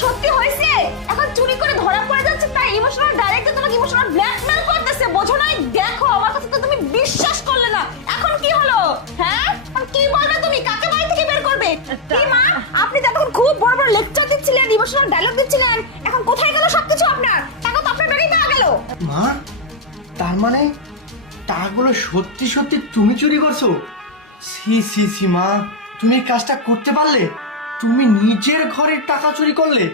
সত্যি হয়েছে? এখন চুরি করে ধরা পড়ে যাচ্ছে তাই ইমোশনাল ডাইরেক্টর তোমাকে ইমোশনাল ব্ল্যাকমেল করতেছে, বোঝো না? দেখো আমার কথা তো তুমি বিশ্বাস করলে না, এখন কি হলো? হ্যাঁ, আর কি বলবে তুমি? কাকে বাড়ি থেকে বের করবে? কি মা, আপনি তো তখন খুব বড় বড় লেকচার দিচ্ছিলেন, ইমোশনাল ডায়লগ দিচ্ছিলেন, এখন কোথায় গেল সবকিছু? আপনার টাকা তো আপনার ব্যাগেই পাওয়া গেল। মা, তার মানে টাকাগুলো সত্যি সত্যি তুমি চুরি করছো? সি সি সি মা, তুমি এই কাজটা করতে পারলে? তুমি নিজের ঘরের টাকা চুরি করলে?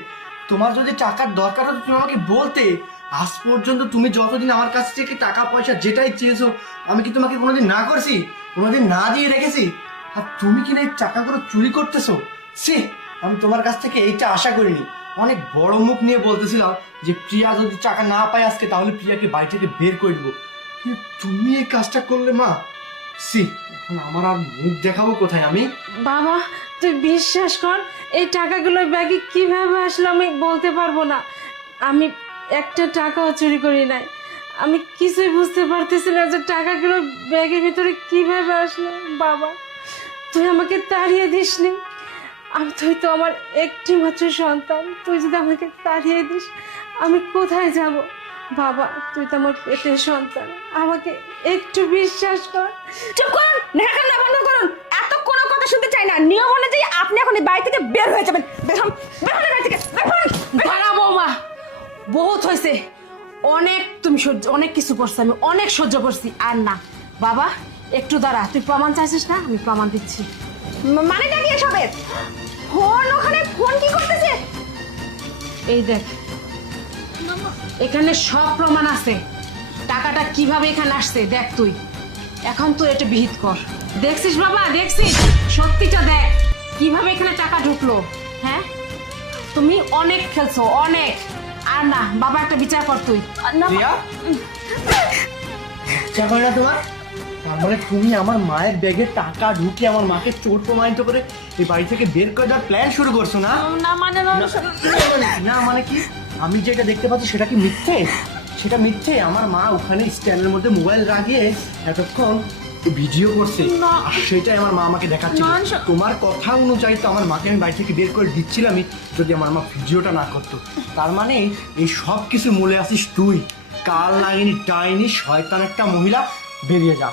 তোমার যদি টাকার দরকার হতো তুমি আমাকে বলতে। আজ পর্যন্ত তুমি যতদিন আমার কাছ থেকে টাকা পয়সা যেটাই চেয়েছো, আমি কি তোমাকে কোনোদিন না করছি? কোনোদিন না দিয়ে রেখেছি? আর তুমি কি না এই টাকাগুলো চুরি করতেছো? সি, আমি তোমার কাছ থেকে এইটা আশা করিনি। অনেক বড় মুখ নিয়ে বলতেছিলাম যে প্রিয়া যদি টাকা না পায় আজকে, তাহলে প্রিয়াকে বাড়ি থেকে বের করে দেবো। কিন্তু তুমি এই কাজটা করলে মা। সি, এখন আমার আর মুখ দেখাবো কোথায় আমি? বাবা তুই বিশ্বাস কর, এই টাকাগুলো ব্যাগে কিভাবে আসলো আমি বলতে পারবো না। আমি একটা টাকাও চুরি করি নাই। আমি কিছুই বুঝতে পারতেছি না যে টাকাগুলো ব্যাগের ভিতরে কিভাবে আসলো। বাবা তুই আমাকে তাড়িয়ে দিসনি, তুই তো আমার একটি মাত্র সন্তান, তুই যদি আমাকে তাড়িয়ে দিস আমি কোথায় যাব? বাবা তুই তো আমার পেটের সন্তান, আমাকে একটু বিশ্বাস কর। চুপ করুন, নেহাকান্না বন্ধ করুন, এত কোনো কথা শুনতে চাই না। নিয়ম অনুযায়ী আপনি এখন এই বাড়ি থেকে বের হয়ে যাবেন। বের হন, বের হন এই বাড়ি থেকে, বের হন। দাঁড়া বৌমা, বহুত হয়েছে, অনেক তুমি অনেক কিছু করছো, আমি অনেক সহ্য করছি, আর না। বাবা একটু দাঁড়া, তুই প্রমাণ চাইছিস না, আমি প্রমাণ দিচ্ছি। মানেটা কি এসবের? ফোন ওখানে, ফোন কি করতেছে? এই দেখ, এখানে সব প্রমাণ আছে, টাকাটা কিভাবে এখানে আসছে দেখ তুই। এখন তুই এটা বিহিত কর। দেখছিস বাবা, দেখছিস? সত্যিটা দেখ কিভাবে এখানে টাকা ঢুকলো। হ্যাঁ, তুমি অনেক খেলছো, অনেক। আর না বাবা, একটা বিচার কর তুই। না, প্রিয়া, ইচ্ছা করে না তোমার? তার মানে তুমি আমার মায়ের ব্যাগে টাকা ঢুকিয়ে আমার মাকে চোর প্রমাণিত করে এই বাড়ি থেকে বের করে দেওয়ার প্ল্যান শুরু করছো না? না মানে না, না মানে কি? আমি যেটা দেখতে পাচ্ছি সেটা কি মিথ্যে? সেটা মিথ্যে? আমার মা ওখানে স্ট্যান্ডের মধ্যে মোবাইল রাখিয়ে এতক্ষণ ভিডিও করছে, আর সেটাই আমার মা আমাকে দেখাচ্ছিল। তোমার কথা অনুযায়ী তো আমার মাকে আমি বাড়ি থেকে বের করে দিচ্ছিলামই, যদি আমার মা ভিডিওটা না করতো। তার মানে এই সব কিছু মূলে আসিস তুই। কাল নাগিনী ডাইনি শয়তান একটা মহিলা, বেরিয়ে যা।